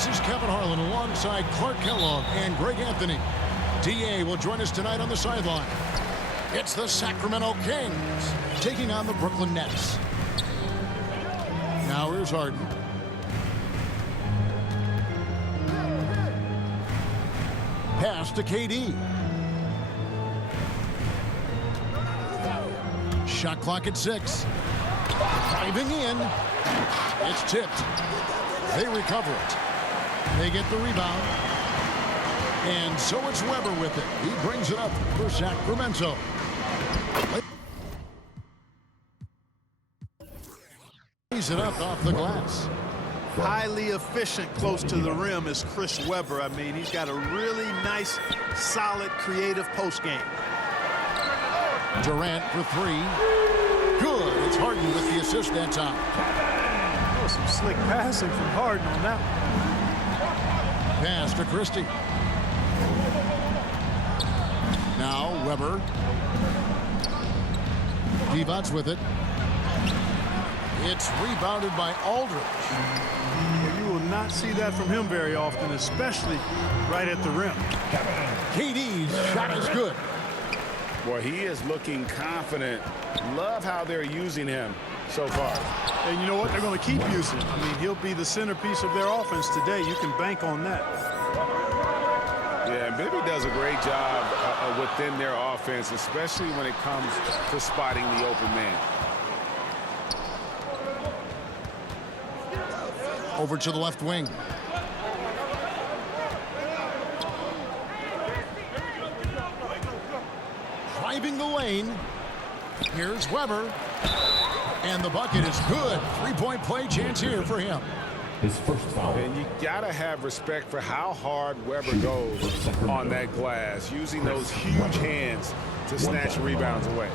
This is Kevin Harlan alongside Clark Kellogg and Greg Anthony. DA will join us tonight on the sideline. It's the Sacramento Kings taking on the Brooklyn Nets. Now here's Harden. Pass to KD. Shot clock at 6. Driving in. It's tipped. They recover it. They get the rebound. And so it's Weber with it. He brings it up for Sacramento. Lays it up off the glass. Highly efficient close to the rim is Chris Webber. I mean, he's got a really nice, solid, creative post game. Durant for 3. Good. It's Harden with the assist that time. Oh, some slick passing from Harden on that one. Pass to Christie. Now Weber. Divac with it. It's rebounded by Aldridge. You will not see that from him very often, especially right at the rim. KD's shot is good. Boy, he is looking confident. Love how they're using him so far. And you know what? They're going to keep using him. I mean, he'll be the centerpiece of their offense today. You can bank on that. Yeah, and Bibby does a great job within their offense, especially when it comes to spotting the open man. Over to the left wing. Driving the lane. Here's Weber. And the bucket is good. 3-point play chance here for him. His first foul. And you got to have respect for how hard Weber goes on that glass, using those huge hands to snatch rebounds away.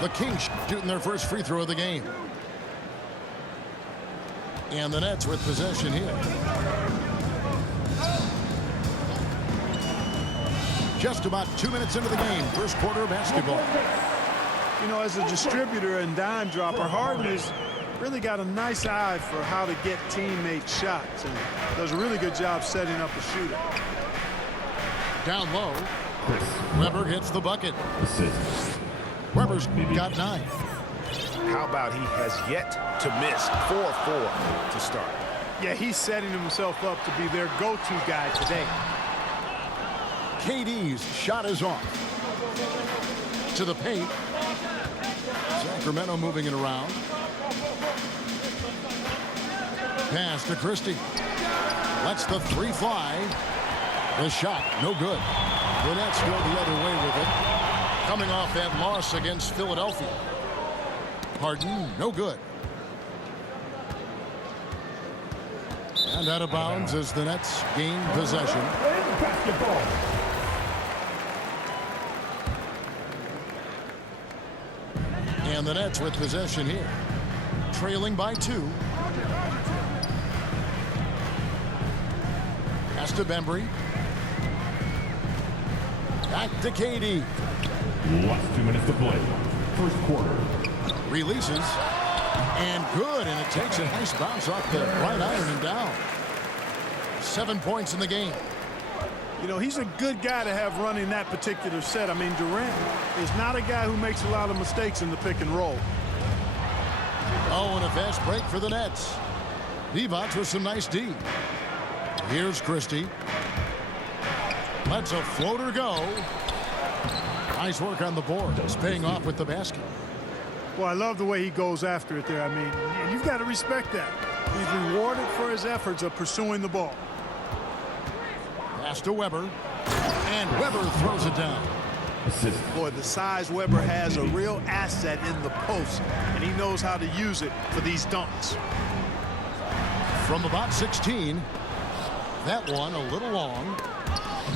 The Kings shooting their first free throw of the game. And the Nets with possession here. Just about 2 minutes into the game. First quarter of basketball. You know, as a distributor and dime dropper, Harden has really got a nice eye for how to get teammate shots and does a really good job setting up a shooter. Down low. Weber hits the bucket. Assist. Weber's got 9. How about he has yet to miss 4-4 to start? Yeah, he's setting himself up to be their go-to guy today. KD's shot is off. To the paint. Sacramento moving it around. Pass to Christie. Lets the 3 fly. The shot, no good. The Nets go the other way with it. Coming off that loss against Philadelphia. Harden, no good. And out of bounds as the Nets gain possession. And the Nets with possession here. Trailing by 2. Pass to Bembry. Back to KD. Last 2 minutes to play. First quarter. Releases. And good. And it takes a nice bounce off the right iron and down. 7 points in the game. You know, he's a good guy to have running that particular set. I mean, Durant is not a guy who makes a lot of mistakes in the pick and roll. Oh, and a fast break for the Nets. Divac with some nice D. Here's Christie. Lets a floater go. Nice work on the board. It's paying off with the basket. Well, I love the way he goes after it there. I mean, you've got to respect that. He's rewarded for his efforts of pursuing the ball. Pass to Weber. And Weber throws it down. Assist. Boy, the size Weber has a real asset in the post, and he knows how to use it for these dunks. From about 16. That one a little long.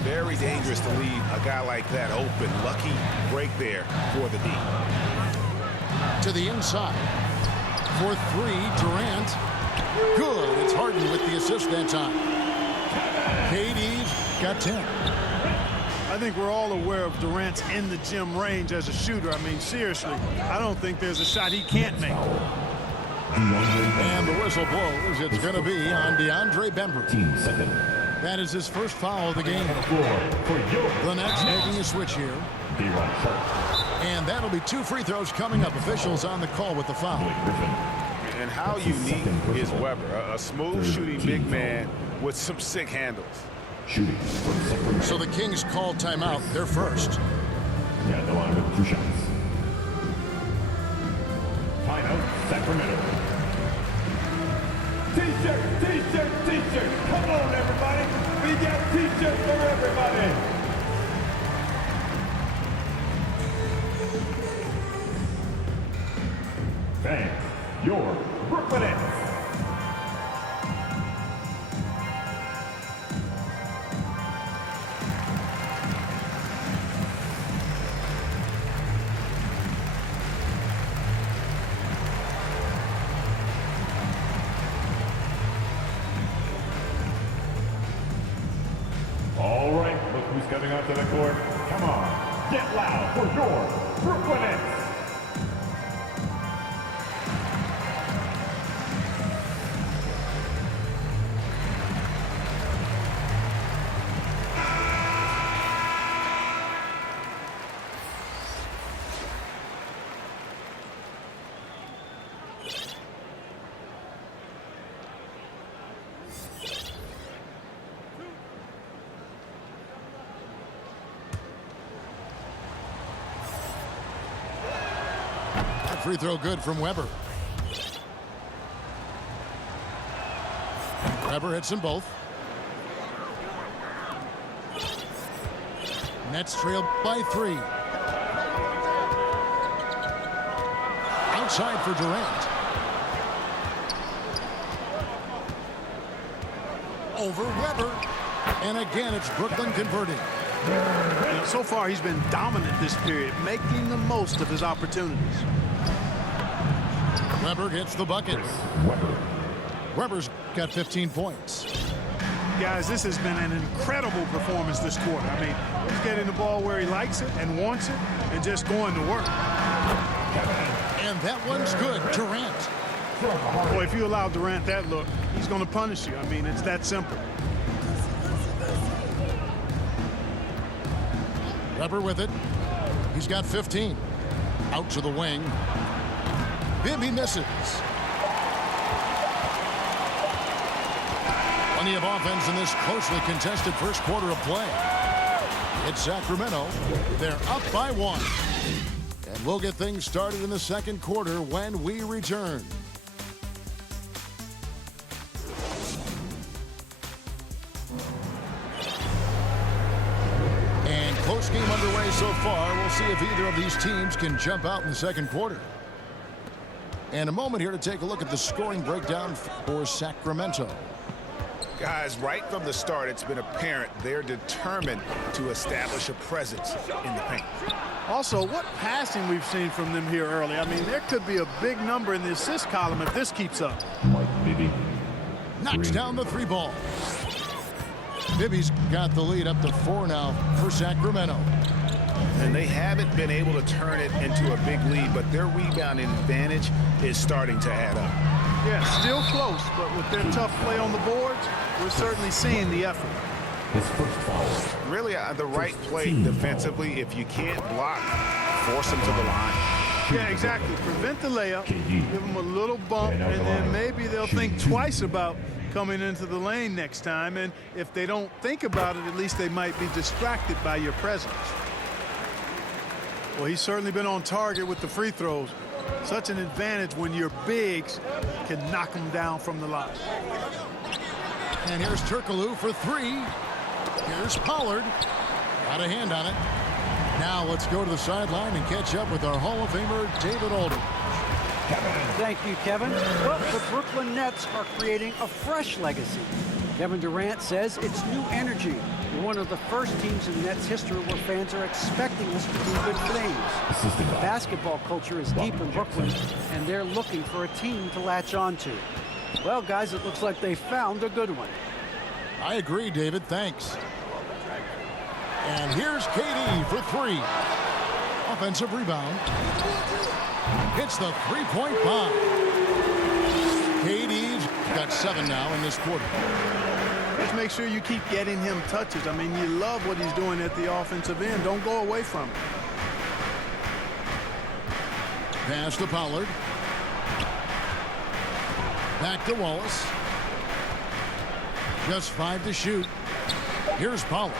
Very dangerous to leave a guy like that open. Lucky break there for the D. To the inside. For 3, Durant. Good. It's Harden with the assist that time. KD's got 10. I think we're all aware of Durant's in-the-gym range as a shooter. I mean, seriously, I don't think there's a shot he can't make. And the whistle blows. It's going to be on DeAndre Bembry. Team second. That is his first foul of the game. The Nets making a switch here. And that'll be 2 free throws coming up. Officials on the call with the foul. And how unique is Weber? A smooth shooting big man with some sick handles. Shooting. So the Kings call timeout. They're first. Yeah, the line with 2 shots. Timeout, Sacramento. T-shirt, T-shirt, T-shirt. Come on, everybody. We got T-shirts for everybody. Thanks. Your Brooklyn Nets. All right, look who's coming onto the court. Come on, get loud for your Brooklyn Nets. Free throw good from Weber. Weber hits them both. Nets trailed by 3. Outside for Durant. Over Weber. And again, it's Brooklyn converting. So far, he's been dominant this period, making the most of his opportunities. Weber gets the bucket. Weber's got 15 points. Guys, this has been an incredible performance this quarter. I mean, he's getting the ball where he likes it and wants it and just going to work. And that one's good. Durant. Boy, if you allow Durant that look, he's going to punish you. I mean, it's that simple. Weber with it. He's got 15. Out to the wing. Bibby misses. Plenty of offense in this closely contested first quarter of play. It's Sacramento. They're up by 1. And we'll get things started in the second quarter when we return. And close game underway so far. We'll see if either of these teams can jump out in the second quarter. And a moment here to take a look at the scoring breakdown for Sacramento. Guys, right from the start, it's been apparent they're determined to establish a presence in the paint. Also, what passing we've seen from them here early. I mean, there could be a big number in the assist column if this keeps up. Mike Bibby. Knocks down the 3 ball. Bibby's got the lead up to 4 now for Sacramento. And they haven't been able to turn it into a big lead, but their rebounding advantage is starting to add up. Yeah, still close, but with their tough play on the boards, we're certainly seeing the effort. His first foul. Really, the right play defensively. If you can't block, force them to the line. Yeah, exactly. Prevent the layup, KD. give them a little bump, and then maybe they'll think twice about coming into the lane next time. And if they don't think about it, at least they might be distracted by your presence. Well, he's certainly been on target with the free throws. Such an advantage when your bigs can knock them down from the line. And here's Turkoglu for 3. Here's Pollard. Got a hand on it. Now let's go to the sideline and catch up with our Hall of Famer, David Aldridge. Thank you, Kevin. Well, the Brooklyn Nets are creating a fresh legacy. Kevin Durant says it's new energy. We're one of the first teams in Nets history where fans are expecting us to do good things. The basketball culture is deep in Brooklyn, and they're looking for a team to latch on to. Well, guys, it looks like they found a good one. I agree, David. Thanks. And here's KD for 3. Offensive rebound. Hits the 3-point bomb. KD's got 7 now in this quarter. Just make sure you keep getting him touches. I mean, you love what he's doing at the offensive end. Don't go away from it. Pass to Pollard. Back to Wallace. Just 5 to shoot. Here's Pollard.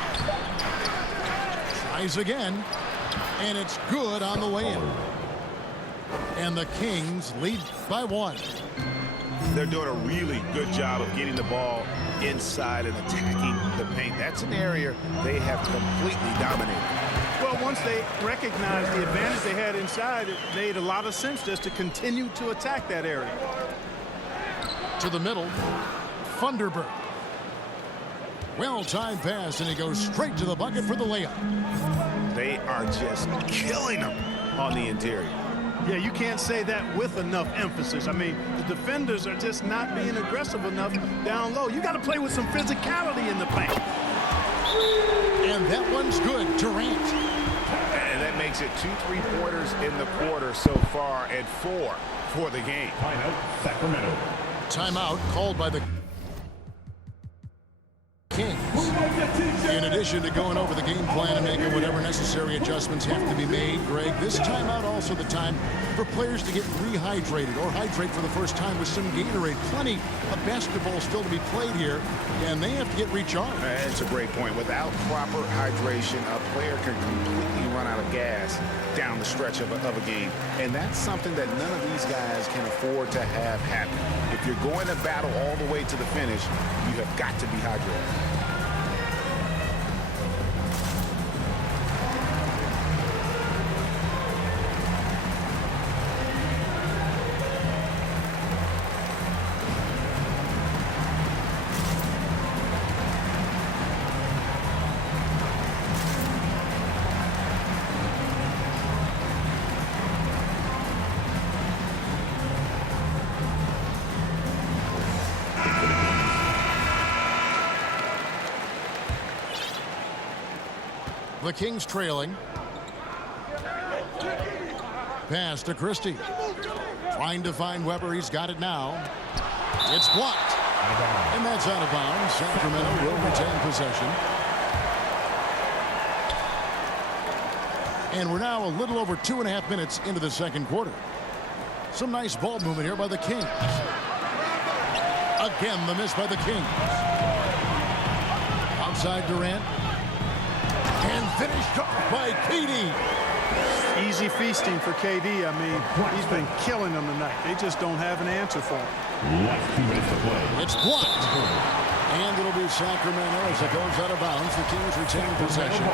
Tries again. And it's good on the way in. And the Kings lead by 1. They're doing a really good job of getting the ball inside and attacking the paint. That's an area they have completely dominated. Well, once they recognized the advantage they had inside, it made a lot of sense just to continue to attack that area. To the middle. Funderburk. Well-timed pass, and he goes straight to the bucket for the layup. They are just killing them on the interior. Yeah, you can't say that with enough emphasis. I mean, the defenders are just not being aggressive enough down low. You got to play with some physicality in the paint. And that one's good. Durant. And that makes it 2 3-pointers in the quarter so far and 4 for the game. Timeout, Sacramento. Timeout called by the Kings. In addition to going over the game plan and making whatever necessary adjustments have to be made, Greg, this timeout also the time for players to get rehydrated or hydrate for the first time with some Gatorade. Plenty of basketball still to be played here, and they have to get recharged. That's a great point. Without proper hydration, a player can completely run out of gas down the stretch of a game. And that's something that none of these guys can afford to have happen. If you're going to battle all the way to the finish, you have got to be hydrated. The Kings trailing. Pass to Christie. Trying to find Weber. He's got it now. It's blocked. And that's out of bounds. Sacramento will retain possession. And we're now a little over 2.5 minutes into the second quarter. Some nice ball movement here by the Kings. Again, the miss by the Kings. Outside Durant. And finished off by KD. Easy feasting for KD. I mean, he's been killing them tonight. They just don't have an answer for him. Last 2 minutes to play. It's blocked. And it'll be Sacramento as it goes out of bounds. The Kings retain possession.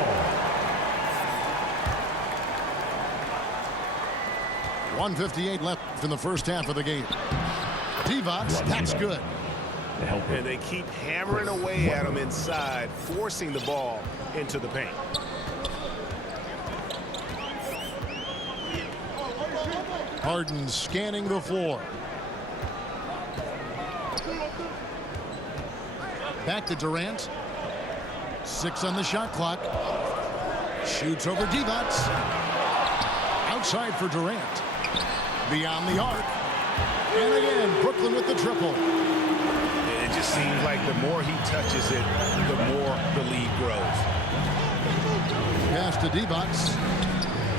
1:58 left in the first half of the game. Divac, that's good. And they keep hammering away at him inside, forcing the ball into the paint. Harden scanning the floor. Back to Durant. 6 on the shot clock. Shoots over Divac. Outside for Durant. Beyond the arc. And again, Brooklyn with the triple. It just seems like the more he touches it, the more the lead grows. Pass to Divac.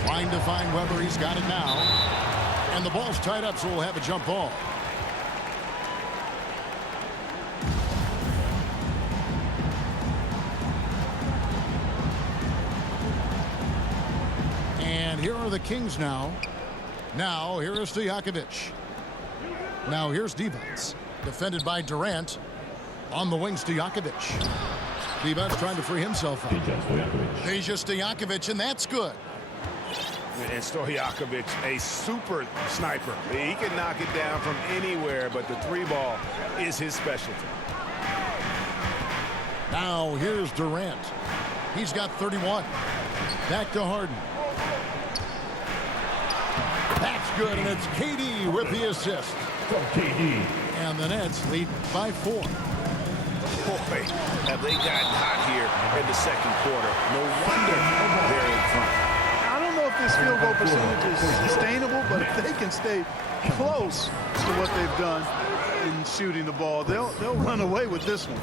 Trying to find Weber. He's got it now. And the ball's tied up, so we'll have a jump ball. And here are the Kings now. Now, here is Stojakovic. Now, here's Divac. Defended by Durant. On the wing, Stojakovic. Divac trying to free himself up. Peja Stojakovic, and that's good. And Stojakovic, a super sniper. He can knock it down from anywhere, but the 3-ball is his specialty. Now, here's Durant. He's got 31. Back to Harden. That's good, and it's KD with the assist. From KD. And the Nets lead by 4. Boy, have they gotten hot here in the second quarter. No wonder they're in front. I don't know if this field goal percentage is sustainable, but if they can stay close to what they've done in shooting the ball, they'll run away with this one.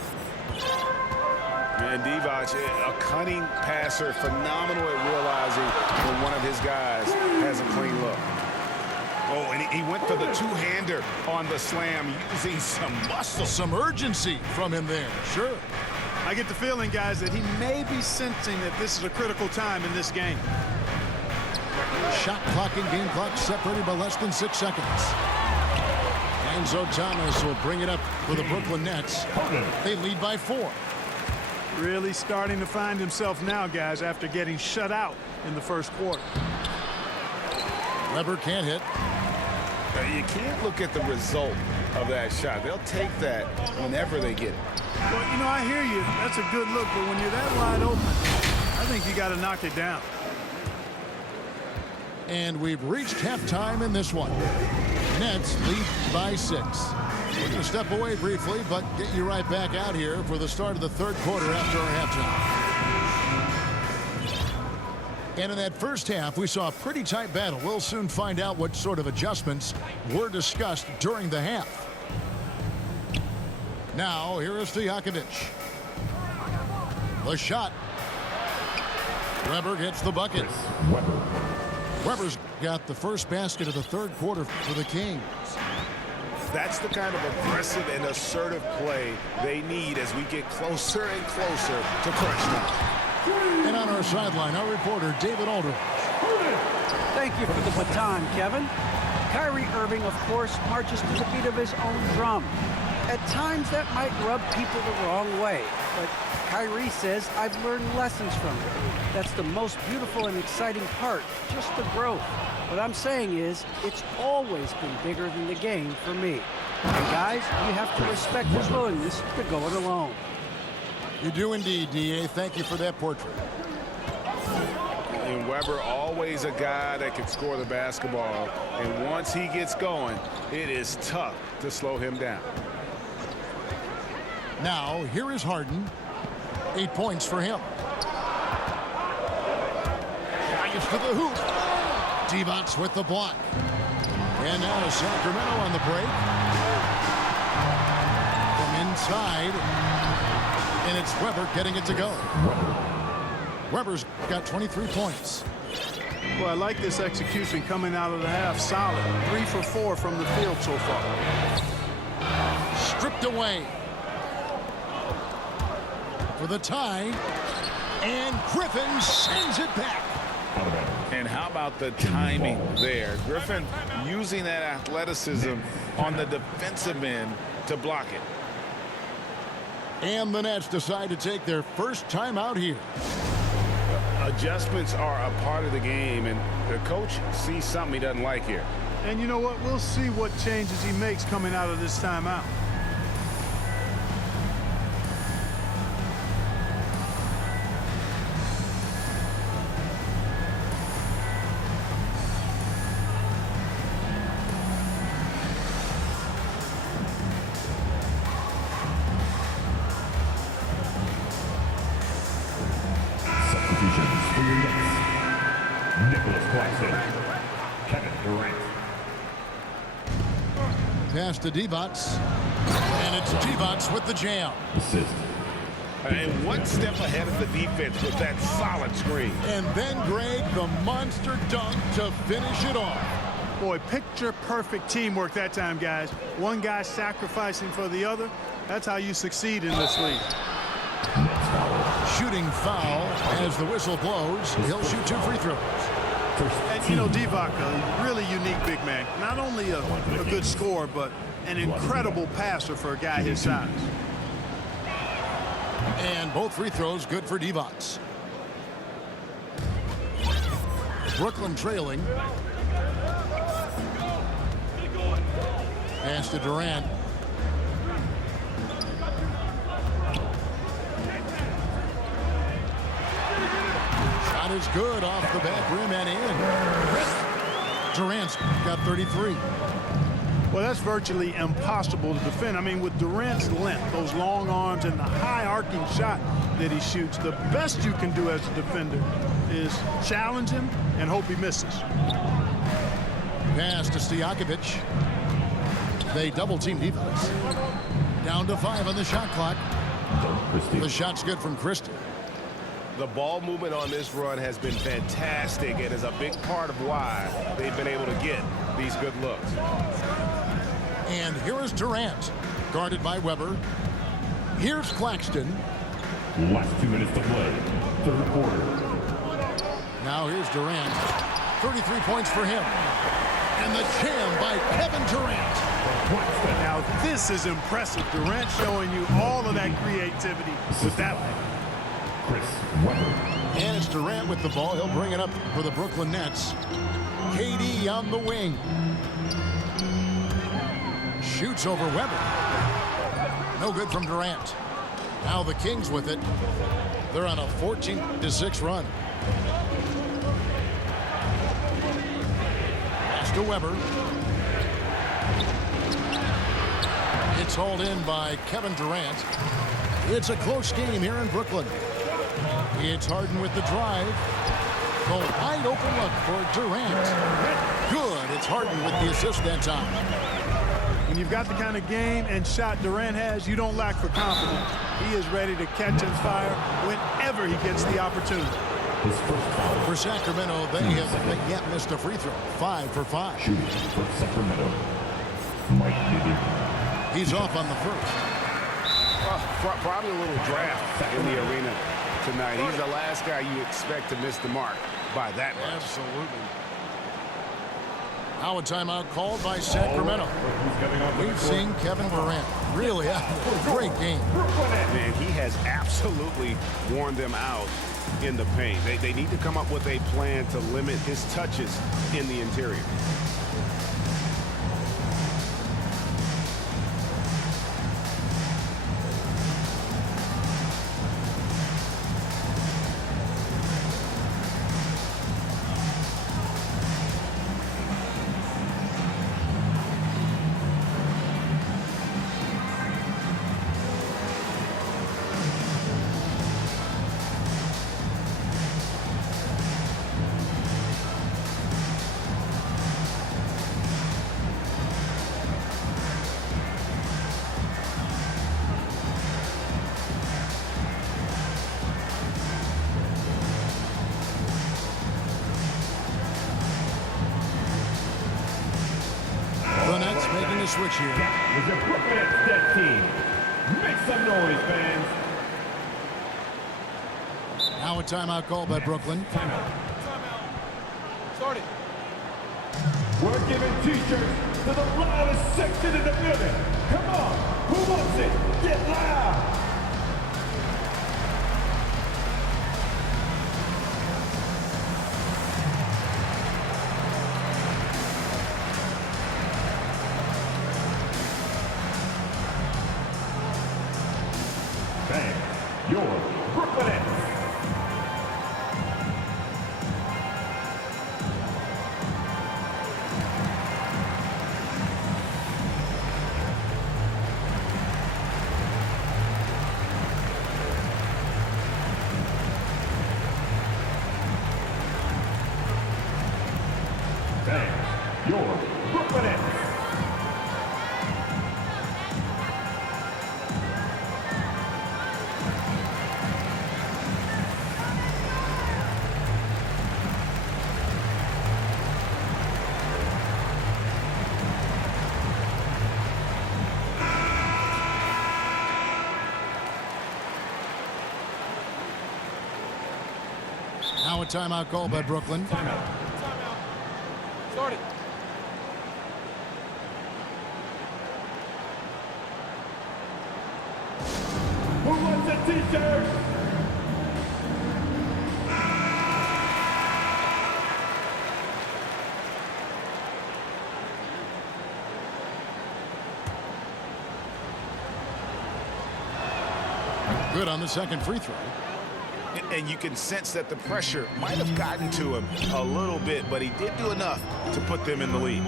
And Divac, a cunning passer, phenomenal at realizing when one of his guys has a clean look. Oh, and he went for the two-hander on the slam, using some muscle. Some urgency from him there. Sure. I get the feeling, guys, that he may be sensing that this is a critical time in this game. Shot clock and game clock separated by less than 6 seconds. Enzo Thomas will bring it up for the Brooklyn Nets. They lead by 4. Really starting to find himself now, guys, after getting shut out in the first quarter. Weber can't hit. You can't look at the result of that shot. They'll take that whenever they get it. Well, you know, I hear you. That's a good look, but when you're that wide open, I think you got to knock it down. And we've reached halftime in this one. Nets lead by 6. We're going to step away briefly, but get you right back out here for the start of the third quarter after our halftime. And in that first half, we saw a pretty tight battle. We'll soon find out what sort of adjustments were discussed during the half. Now, here is Stojakovic. The shot. Weber gets the bucket. Weber's got the first basket of the third quarter for the Kings. That's the kind of aggressive and assertive play they need as we get closer and closer to crunch time. And on our sideline, our reporter, David Aldridge. Thank you for the baton, Kevin. Kyrie Irving, of course, marches to the beat of his own drum. At times, that might rub people the wrong way, but Kyrie says, I've learned lessons from it. That's the most beautiful and exciting part, just the growth. What I'm saying is, it's always been bigger than the game for me. And guys, you have to respect his willingness to go it alone. You do indeed, D.A. Thank you for that portrait. And Weber, always a guy that can score the basketball. And once he gets going, it is tough to slow him down. Now, here is Harden. 8 points for him. Gets to the hoop. Divac with the block. And now Sacramento on the break. From inside. And it's Weber getting it to go. Weber's got 23 points. Well, I like this execution coming out of the half. Solid. 3 for 4 from the field so far. Stripped away. For the tie. And Griffin sends it back. And how about the timing there? Griffin using that athleticism on the defensive end to block it. And the Nets decide to take their first time out here. Adjustments are a part of the game, and the coach sees something he doesn't like here. And you know what? We'll see what changes he makes coming out of this timeout. Pass to Divac. And it's Divac with the jam. Assist. And one step ahead of the defense with that solid screen. And then, Greg, the monster dunk to finish it off. Boy, picture perfect teamwork that time, guys. One guy sacrificing for the other. That's how you succeed in this league. Shooting foul as the whistle blows. He'll shoot 2 free throws. And, you know, Divac, a really unique big man. Not only a good scorer, but an incredible passer for a guy his size. And both free throws good for Divac. Brooklyn trailing. Pass to Durant. Shot is good off the back rim and in. Durant's got 33. Well, that's virtually impossible to defend. I mean, with Durant's length, those long arms, and the high arcing shot that he shoots, the best you can do as a defender is challenge him and hope he misses. Pass to Stojakovic. They double-team defense. Down to 5 on the shot clock. The shot's good from Christie. The ball movement on this run has been fantastic and is a big part of why they've been able to get these good looks. And here is Durant, guarded by Weber. Here's Claxton. Last 2 minutes to play. Third quarter. Now here's Durant. 33 points for him. And the jam by Kevin Durant. Now this is impressive. Durant showing you all of that creativity with that one. Chris Webber. And it's Durant with the ball. He'll bring it up for the Brooklyn Nets. KD on the wing. Shoots over Weber. No good from Durant. Now the Kings with it. They're on a 14-6 run. Pass to Weber. It's hauled in by Kevin Durant. It's a close game here in Brooklyn. It's Harden with the drive. The wide open look for Durant. Good. It's Harden with the assist that time. When you've got the kind of game and shot Durant has, you don't lack for confidence. He is ready to catch and fire whenever he gets the opportunity. For Sacramento, they haven't yet missed a free throw. 5 for 5. Shooting for Sacramento. Mike Bibby. He's off on the first. Probably a little draft in the arena tonight. He's the last guy you expect to miss the mark by that much. Absolutely. Now a timeout called by Sacramento. We've seen Kevin Durant really have a great game. Man, he has absolutely worn them out in the paint. They need to come up with a plan to limit his touches in the interior. Switch here. That was your Brooklyn Nets team. Make some noise, fans. Now a timeout called by Brooklyn. Timeout. Started. We're giving t-shirts to the loudest section in the building. Come on. Who wants it? Get loud. Your Brooklyn Nets. Fans, your Brooklyn Nets. Now a timeout called by Brooklyn. Timeout. Started. Who wants a t-shirt? Good on the second free throw. And you can sense that the pressure might have gotten to him a little bit, but he did do enough to put them in the lead.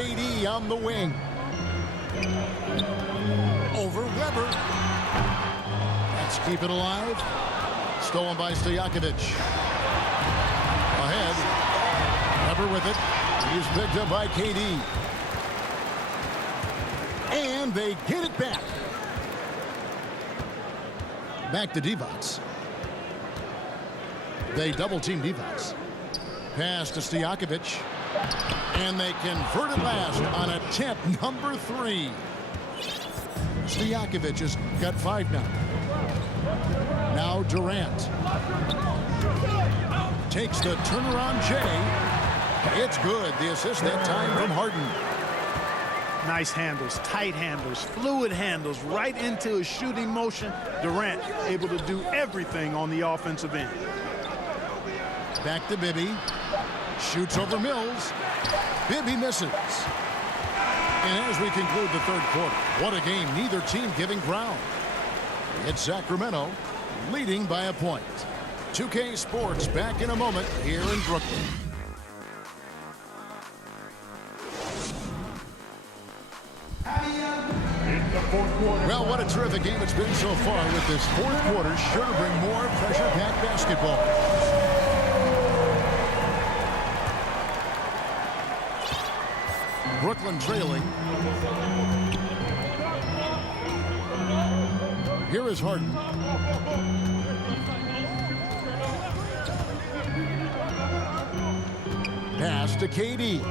KD on the wing. Over Weber. Let's keep it alive. Stolen by Stojakovic. Ahead. Weber with it. He's picked up by KD. And they get it back. Back to Divac. They double-team Divac. Pass to Stojakovic. And they convert it last on attempt number 3. Stojakovic has got 5 now. Now Durant. Takes the turnaround Jay. It's good. The assist that time from Harden. Nice handles, tight handles, fluid handles, right into a shooting motion. Durant able to do everything on the offensive end. Back to Bibby. Shoots over Mills. Bibby misses. And as we conclude the third quarter, what a game. Neither team giving ground. It's Sacramento leading by a point. 2K Sports back in a moment here in Brooklyn. Well, what a terrific game it's been so far with this fourth quarter. Sure to bring more pressure-packed basketball. Brooklyn trailing. Here is Harden. Pass to KD.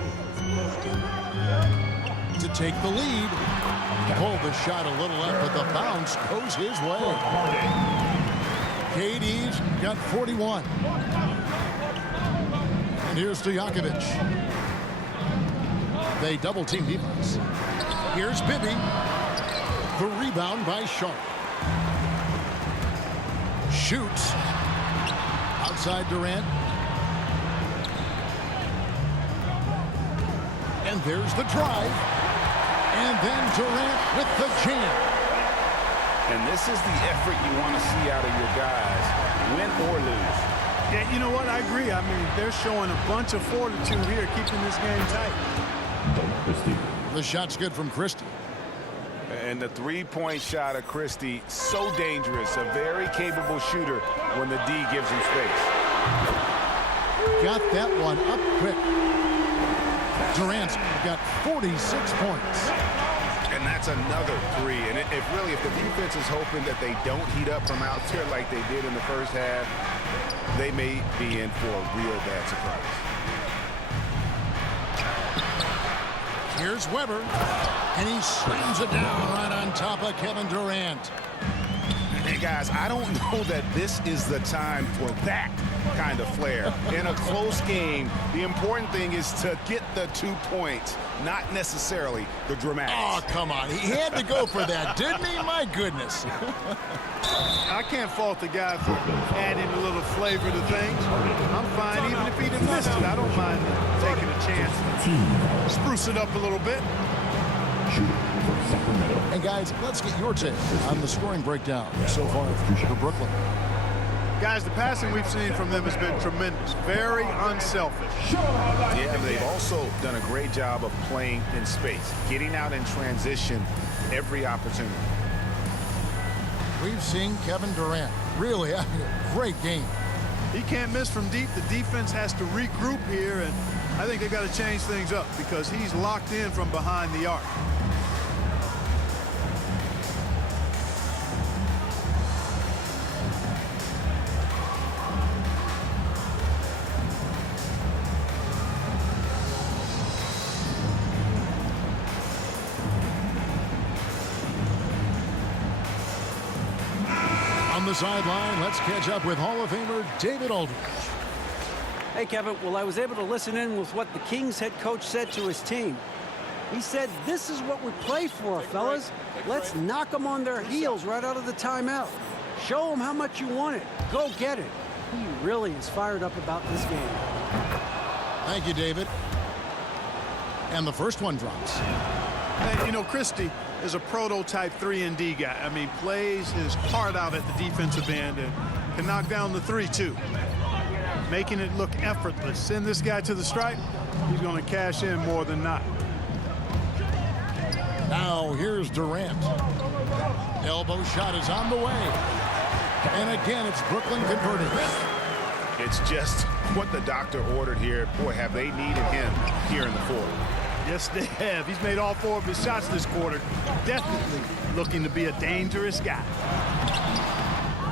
To take the lead. Pulled the shot a little left, but the bounce goes his way. KD's got 41. And here's Stojakovic. They double-team defense. Here's Bibby. The rebound by Sharp. Shoots. Outside Durant. And there's the drive. And then Durant with the jam. And this is the effort you want to see out of your guys, win or lose. Yeah, you know what? I agree. I mean, they're showing a bunch of fortitude here, keeping this game tight. The shot's good from Christie. And the three-point shot of Christie, so dangerous. A very capable shooter when the D gives him space. Got that one up quick. Durant's got 46 points. And that's another three. And if the defense is hoping that they don't heat up from out there like they did in the first half, they may be in for a real bad surprise. Here's Weber, and he slams it down right on top of Kevin Durant. Hey, guys, I don't know that this is the time for that kind of flair. In a close game, the important thing is to get the 2 points, not necessarily the dramatics. Oh, come on. He had to go for that, didn't he? My goodness. I can't fault the guy for adding a little flavor to things. I'm fine even if he didn't miss it. I don't mind taking a chance. Spruce it up a little bit. And guys, let's get your take on the scoring breakdown so far for Brooklyn. Guys, the passing we've seen from them has been tremendous. Very unselfish. Yeah, they've also done a great job of playing in space, getting out in transition every opportunity. We've seen Kevin Durant really having a great game. He can't miss from deep. The defense has to regroup here, and I think they've got to change things up because he's locked in from behind the arc. On the sideline, let's catch up with Hall of Famer David Aldridge. Hey, Kevin. Well, I was able to listen in with what the Kings head coach said to his team. He said, this is what we play for, fellas. Let's knock them on their heels right out of the timeout. Show them how much you want it. Go get it. He really is fired up about this game. Thank you, David. And the first one drops. And, you know, Christie is a prototype 3-and-D guy. I mean, plays his heart out at the defensive end and can knock down the 3, too. Making it look effortless. Send this guy to the stripe, he's going to cash in more than not. Now here's Durant. Elbow shot is on the way. And again, it's Brooklyn converting. It's just what the doctor ordered here. Boy, have they needed him here in the fourth. Yes, they have. He's made all 4 of his shots this quarter. Definitely looking to be a dangerous guy.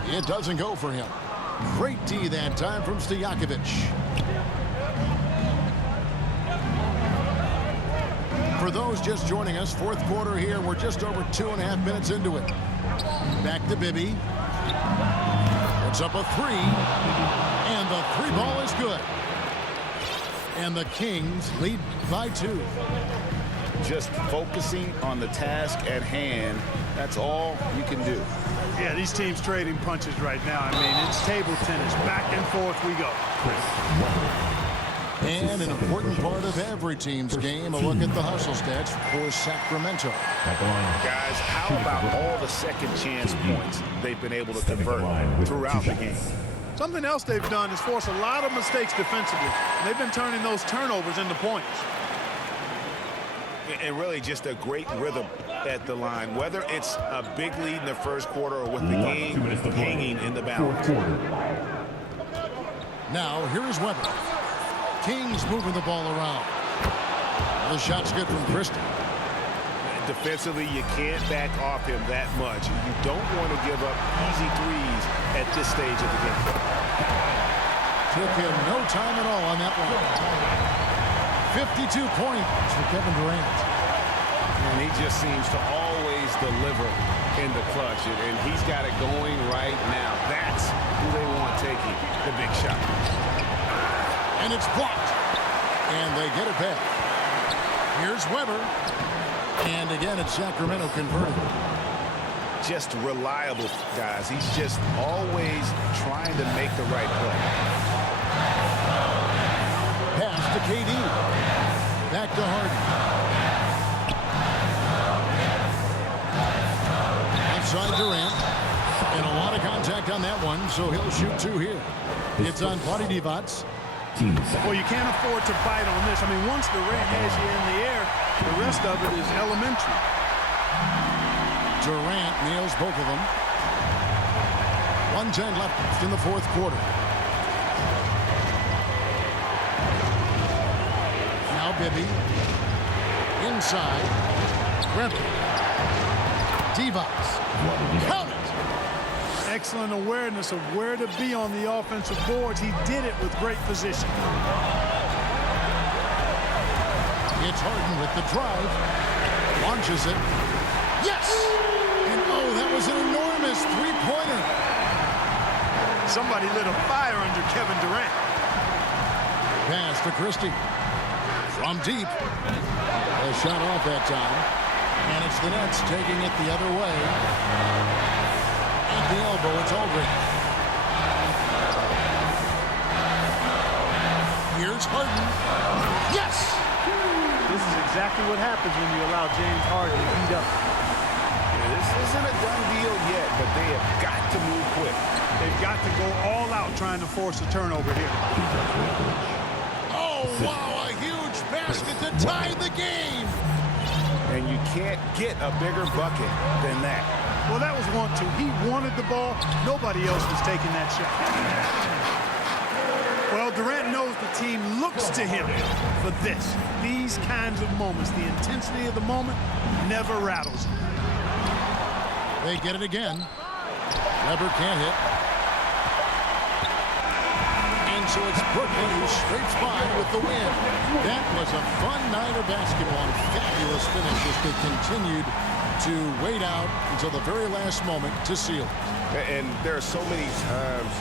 It doesn't go for him. Great D that time from Stojakovic. For those just joining us, fourth quarter here. We're just over 2.5 minutes into it. Back to Bibby. It's up a 3. And the 3 ball is good. And the Kings lead by 2. Just focusing on the task at hand. That's all you can do. Yeah, these teams trading punches right now. I mean, it's table tennis. Back and forth we go. And an important part of every team's game, a look at the hustle stats for Sacramento. Guys, how about all the second chance points they've been able to convert throughout the game? Something else they've done is force a lot of mistakes defensively. They've been turning those turnovers into points. And really just a great rhythm at the line, whether it's a big lead in the first quarter or with the game hanging in the balance. Now, here's Weber. Kings moving the ball around. The shot's good from Christie. Defensively, you can't back off him that much. You don't want to give up easy threes at this stage of the game. Took him no time at all on that one. 52 points for Kevin Durant. And he just seems to always deliver in the clutch. And he's got it going right now. That's who they want taking the big shot. And it's blocked. And they get it back. Here's Weber. And again, it's Sacramento converted. Just reliable, guys. He's just always trying to make the right play. Pass to KD. Back to Harden. Outside Durant. And a lot of contact on that one, so he'll shoot 2 here. It's on Vlade Divac. Well, you can't afford to bite on this. I mean, once Durant has you in the air, the rest of it is elementary. Durant nails both of them. 1:10 left in the fourth quarter. Now Bibby. Inside. Rempey. Divac. Count it. Excellent awareness of where to be on the offensive boards. He did it with great position. It's Harden with the drive. Launches it. Yes! And oh, that was an enormous three-pointer. Somebody lit a fire under Kevin Durant. Pass to Christie. From deep. A shot off that time. And it's the Nets taking it the other way. At the elbow, it's Aldridge. Here's Harden. Yes! This is exactly what happens when you allow James Harden to heat up. This isn't a done deal yet, but they have got to move quick. They've got to go all out trying to force a turnover here. Oh, wow, a huge basket to tie the game. And you can't get a bigger bucket than that. Well, that was 1-2. He wanted the ball. Nobody else was taking that shot. Well, Durant knows the team looks to him for this. These kinds of moments, the intensity of the moment never rattles him. They get it again. Weber can't hit. And so it's Brooklyn who scrapes by with the win. That was a fun night of basketball. Fabulous finish as they continued to wait out until the very last moment to seal it. And there are so many times